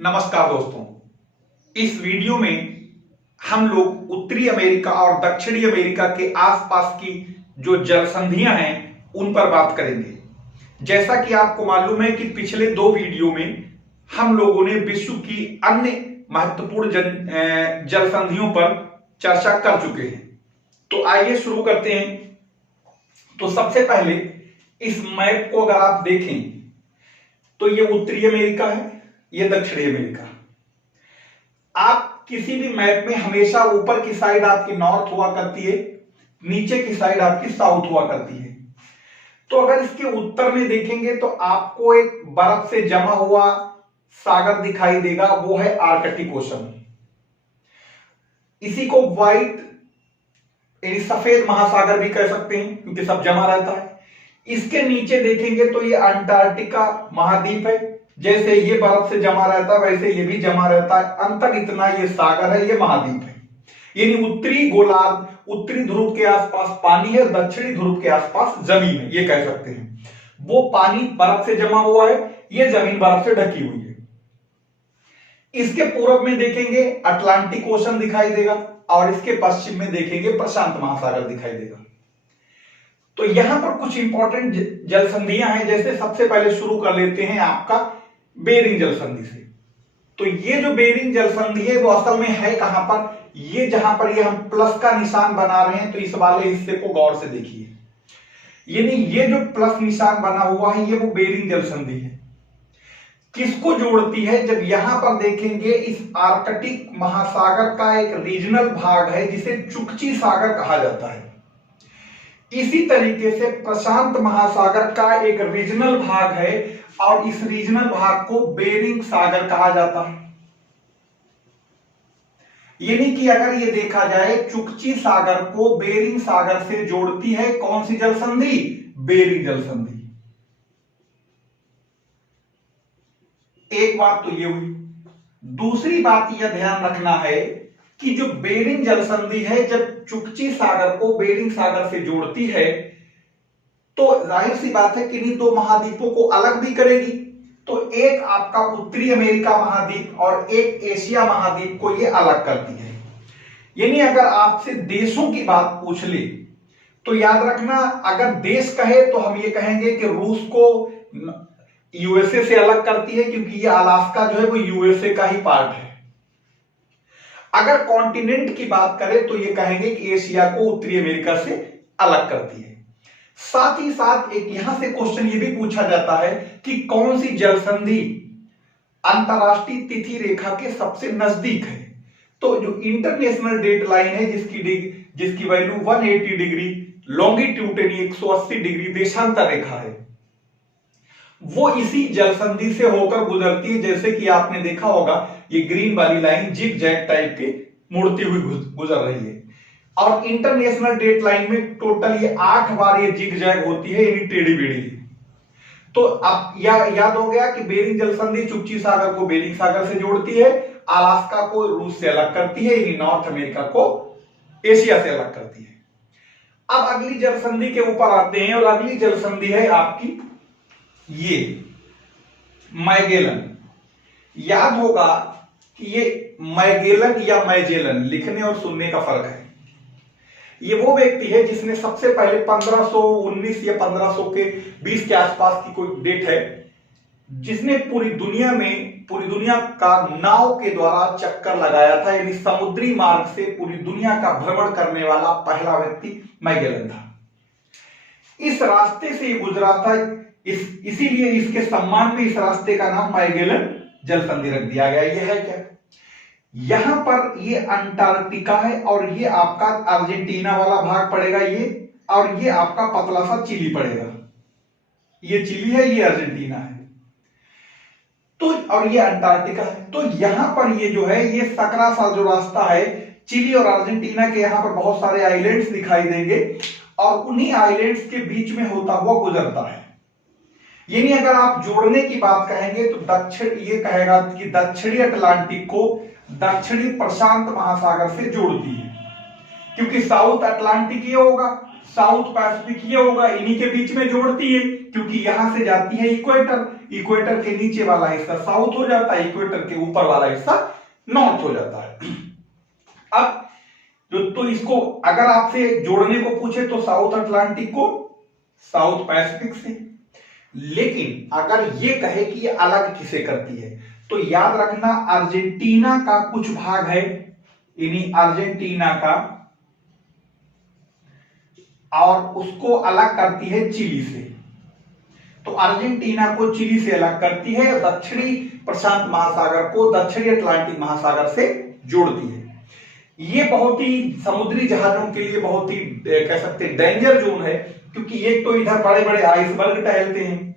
नमस्कार दोस्तों, इस वीडियो में हम लोग उत्तरी अमेरिका और दक्षिणी अमेरिका के आसपास की जो जलसंधियां हैं उन पर बात करेंगे। जैसा कि आपको मालूम है कि पिछले दो वीडियो में हम लोगों ने विश्व की अन्य महत्वपूर्ण जलसंधियों पर चर्चा कर चुके हैं। तो आइए शुरू करते हैं। तो सबसे पहले इस मैप को अगर आप देखें तो ये उत्तरी अमेरिका है, ये दक्षिणी अमेरिका। आप किसी भी मैप में हमेशा ऊपर की साइड आपकी नॉर्थ हुआ करती है, नीचे की साइड आपकी साउथ हुआ करती है। तो अगर इसके उत्तर में देखेंगे तो आपको एक बर्फ से जमा हुआ सागर दिखाई देगा, वो है आर्कटिक ओशन। इसी को व्हाइट यानी सफेद महासागर भी कह सकते हैं क्योंकि सब जमा रहता है। इसके नीचे देखेंगे तो ये अंटार्कटिका महाद्वीप है। जैसे ये बर्फ से जमा रहता है वैसे ये भी जमा रहता है। अंतर इतना ये सागर है, ये महाद्वीप है। यानी उत्तरी गोलार्ध, उत्तरी ध्रुव के आसपास पानी है, दक्षिणी ध्रुव के आसपास जमीन है, ये कह सकते हैं। वो पानी बर्फ से जमा हुआ है, ये जमीन बर्फ से ढकी हुई है। इसके पूर्व में देखेंगे अटलांटिक ओशन दिखाई देगा और इसके पश्चिम में देखेंगे प्रशांत महासागर दिखाई देगा। तो यहां पर कुछ इंपॉर्टेंट जलसंधियां हैं। जैसे सबसे पहले शुरू कर लेते हैं आपका बेरिंग जलसंधि से। तो ये जो बेरिंग जलसंधि है वो असल में है कहां पर? ये जहां पर ये हम प्लस का निशान बना रहे हैं, तो इस वाले हिस्से को गौर से देखिए। यानी ये जो प्लस निशान बना हुआ है ये वो बेरिंग जलसंधि है। किसको जोड़ती है? जब यहां पर देखेंगे इस आर्कटिक महासागर का एक रीजनल भाग है जिसे चुकची सागर कहा जाता है। इसी तरीके से प्रशांत महासागर का एक रीजनल भाग है और इस रीजनल भाग को बेरिंग सागर कहा जाता है। यानी कि अगर ये देखा जाए चुकची सागर को बेरिंग सागर से जोड़ती है कौन सी जलसंधि? बेरिंग जलसंधि। एक बात तो ये हुई। दूसरी बात यह ध्यान रखना है कि जो बेरिंग जलसंधि है जब चुकची सागर को बेरिंग सागर से जोड़ती है तो जाहिर सी बात है कि इन दो महाद्वीपों को अलग भी करेगी। तो एक आपका उत्तरी अमेरिका महाद्वीप और एक एशिया महाद्वीप को ये अलग करती है। यानी अगर आपसे देशों की बात पूछ ले तो याद रखना, अगर देश कहे तो हम ये कहेंगे कि रूस को यूएसए से अलग करती है क्योंकि ये अलास्का जो है वो यूएसए का ही पार्ट है। अगर कॉन्टिनेंट की बात करें तो ये कहेंगे कि एशिया को उत्तरी अमेरिका से अलग करती है। साथ ही साथ एक यहां से क्वेश्चन ये भी पूछा जाता है कि कौन सी जलसंधि अंतरराष्ट्रीय तिथि रेखा के सबसे नजदीक है। तो जो इंटरनेशनल डेट लाइन है जिसकी वैल्यू 180 डिग्री लॉन्गिट्यूड यानी 180 डिग्री देशांतर रेखा है, वो इसी जलसंधि से होकर गुजरती है। जैसे कि आपने देखा होगा ये ग्रीन वाली लाइन जिग जैग टाइप के मुड़ती हुई गुजर रही है। और इंटरनेशनल डेट लाइन में टोटल ये 8 बार ये जिग जैग होती है, यानी टेढ़ी बेढ़ी। तो अब याद हो गया कि बेरिंग जलसंधि चुकची सागर को बेरिंग सागर से जोड़ती है, अलास्का को रूस से अलग करती है, यानी नॉर्थ अमेरिका को एशिया से अलग करती है। अब अगली जलसंधि के ऊपर आते हैं और अगली जलसंधि है आपकी ये मैगेलन। याद होगा कि ये मैगेलन या मैजेलन लिखने और सुनने का फर्क है। ये वो व्यक्ति है जिसने सबसे पहले 1519 या 1500 के 20 के आसपास की कोई डेट है, जिसने पूरी दुनिया का नाव के द्वारा चक्कर लगाया था। यानी समुद्री मार्ग से पूरी दुनिया का भ्रमण करने वाला पहला व्यक्ति मैगेलन था। इस रास्ते से ये गुजरा था, इसीलिए इसके सम्मान में इस रास्ते का नाम मैगेलन जलसंधि रख दिया गया। यह है क्या? यहां पर ये अंटार्कटिका है और ये आपका अर्जेंटीना वाला भाग पड़ेगा ये, और ये आपका पतला सा चिली पड़ेगा। ये चिली है, ये अर्जेंटीना है, तो और ये अंटार्कटिका है। तो यहां पर ये जो है ये सकरा सा जो रास्ता है, चिली और अर्जेंटीना के यहां पर बहुत सारे आइलैंड्स दिखाई देंगे और उन्हीं आइलैंड्स के बीच में होता हुआ गुजरता है। यानी अगर आप जोड़ने की बात कहेंगे तो ये कहेगा कि दक्षिणी अटलांटिक को दक्षिणी प्रशांत महासागर से जोड़ती है, क्योंकि साउथ अटलांटिक ये होगा साउथ पैसिफिक ये होगा, इन्हीं के बीच में जोड़ती है, क्योंकि यहां से जाती है इक्वेटर, इक्वेटर के नीचे वाला हिस्सा साउथ हो जाता है, इक्वेटर के ऊपर वाला हिस्सा नॉर्थ हो जाता है। अब तो इसको अगर आपसे जोड़ने को पूछे तो साउथ अटलांटिक को साउथ पैसिफिक से, लेकिन अगर ये कहे कि ये अलग किसे करती है तो याद रखना अर्जेंटीना का कुछ भाग है, यानी अर्जेंटीना का, और उसको अलग करती है चिली से। तो अर्जेंटीना को चिली से अलग करती है, दक्षिणी प्रशांत महासागर को दक्षिणी अटलांटिक महासागर से जोड़ती है। ये बहुत ही समुद्री जहाजों के लिए बहुत ही कह सकते हैं डेंजर जोन है, क्योंकि एक तो इधर बड़े बड़े आइसबर्ग टहलते हैं,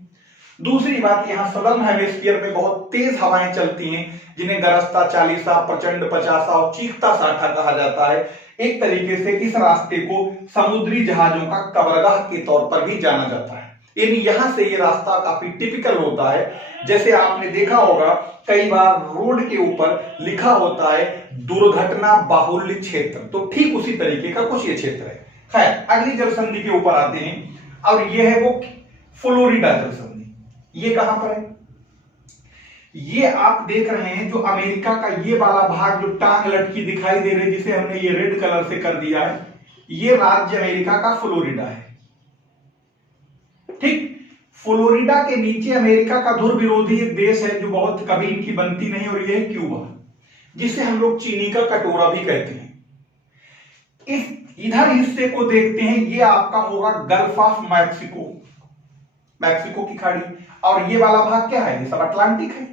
दूसरी बात यहाँ सदर्न हेमिस्फीयर में बहुत तेज हवाएं चलती हैं, जिन्हें गरजता चालीसा, प्रचंड पचासा और चीखता साठा कहा जाता है। एक तरीके से इस रास्ते को समुद्री जहाजों का कब्रगाह के तौर पर भी जाना जाता है, यानी यहां से ये रास्ता काफी टिपिकल होता है। जैसे आपने देखा होगा कई बार रोड के ऊपर लिखा होता है दुर्घटना बाहुल्य क्षेत्र, तो ठीक उसी तरीके का कुछ ये क्षेत्र है। खैर, अगली जलसंधि के ऊपर आते हैं, और ये है वो फ्लोरिडा जलसंधि। ये कहां पर है? ये आप देख रहे हैं जो अमेरिका का ये वाला भाग जो टांग लटकी दिखाई दे रही है, जिसे हमने ये रेड कलर से कर दिया है, ये राज्य अमेरिका का फ्लोरिडा है। ठीक, फ्लोरिडा के नीचे अमेरिका का ध्रुव विरोधी एक देश है जो बहुत कभी इनकी बनती नहीं, और ये है क्यूबा, जिसे हम लोग चीनी का कटोरा भी कहते हैं। इस इधर हिस्से को देखते हैं, ये आपका होगा गल्फ ऑफ मैक्सिको, मैक्सिको की खाड़ी, और ये वाला भाग क्या है? ये सब अटलांटिक है।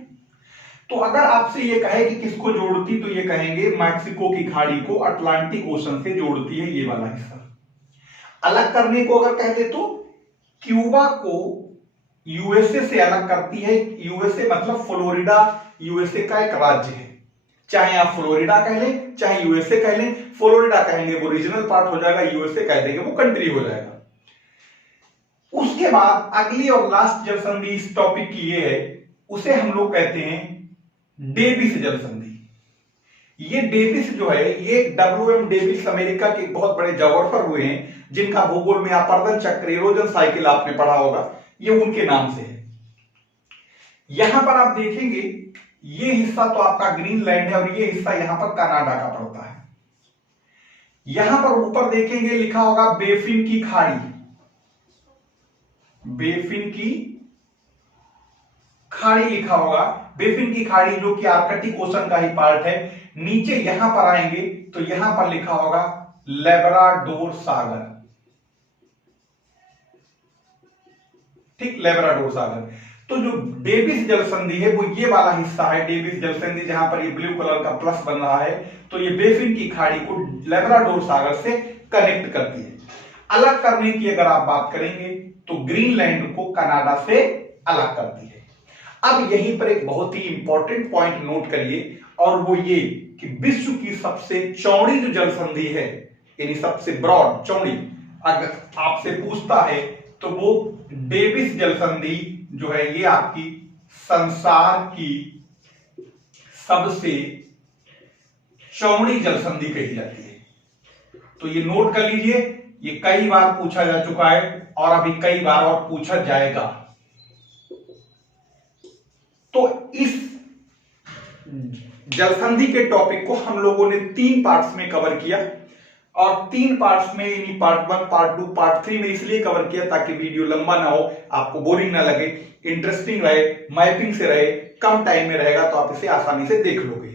तो अगर आपसे ये कहे कि किसको जोड़ती, तो ये कहेंगे मैक्सिको की खाड़ी को अटलांटिक ओशन से जोड़ती है ये वाला हिस्सा। अलग करने को अगर कहते तो क्यूबा को यूएसए से अलग करती है। यूएसए मतलब फ्लोरिडा यूएसए का एक राज्य है, चाहे आप फ्लोरिडा कह लें चाहे यूएसए कह लें। फ्लोरिडा कहेंगे वो रीजनल पार्ट हो जाएगा, यूएसए कह देंगे वो कंट्री हो जाएगा। उसके बाद अगली और लास्ट जलसंधि इस टॉपिक की ये है, उसे हम लोग कहते हैं डेविस जलसंधि। ये डेविस जो है, ये WM डेविस अमेरिका के बहुत बड़े ज्योग्राफर हुए हैं, जिनका भूगोल में आपर्दन चक्र, इरोजन साइकिल आपने पढ़ा होगा, ये उनके नाम से है। यहां पर आप देखेंगे ये हिस्सा तो आपका ग्रीनलैंड है, और ये हिस्सा यहां पर कनाडा का पड़ता है। यहां पर ऊपर देखेंगे लिखा होगा बेफिन की खाड़ी, बेफिन की खाड़ी लिखा होगा, बेफिन की खाड़ी जो कि आर्कटिक ओशन का ही पार्ट है। नीचे यहां पर आएंगे तो यहां पर लिखा होगा लेब्राडोर सागर, ठीक, लेब्राडोर सागर। तो जो डेविस जलसंधि है वो ये वाला हिस्सा है, डेविस जलसंधि, जहां पर ये ब्लू कलर का प्लस बन रहा है, तो ये बेफिन की खाड़ी को लेब्राडोर सागर से कनेक्ट करती है। अलग करने की अगर आप बात करेंगे तो ग्रीनलैंड को कनाडा से अलग करती है। अब यहीं पर एक बहुत ही इंपॉर्टेंट पॉइंट नोट करिए, और वो ये कि विश्व की सबसे चौड़ी जो जलसंधि है, यानी सबसे ब्रॉड चौड़ी, अगर आपसे पूछता है तो वो डेविस जलसंधि जो है ये आपकी संसार की सबसे चौड़ी जलसंधि कही जाती है। तो ये नोट कर लीजिए, ये कई बार पूछा जा चुका है और अभी कई बार और पूछा जाएगा। तो इस जलसंधि के टॉपिक को हम लोगों ने 3 पार्ट्स में कवर किया, और 3 पार्ट्स में यानी पार्ट 1, पार्ट 2, पार्ट 3 में इसलिए कवर किया ताकि वीडियो लंबा ना हो, आपको बोरिंग ना लगे, इंटरेस्टिंग रहे, मैपिंग से रहे, कम टाइम में रहेगा तो आप इसे आसानी से देख लोगे।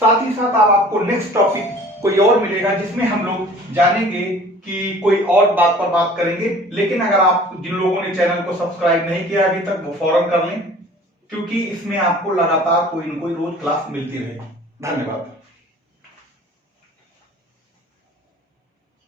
साथ ही साथ अब आपको नेक्स्ट टॉपिक कोई और मिलेगा जिसमें हम लोग जानेंगे कि कोई और बात पर बात करेंगे। लेकिन अगर आप जिन लोगों ने चैनल को सब्सक्राइब नहीं किया अभी तक, वो फौरन कर लें, क्योंकि इसमें आपको लगातार कोई न कोई रोज क्लास मिलती रहेगी। धन्यवाद।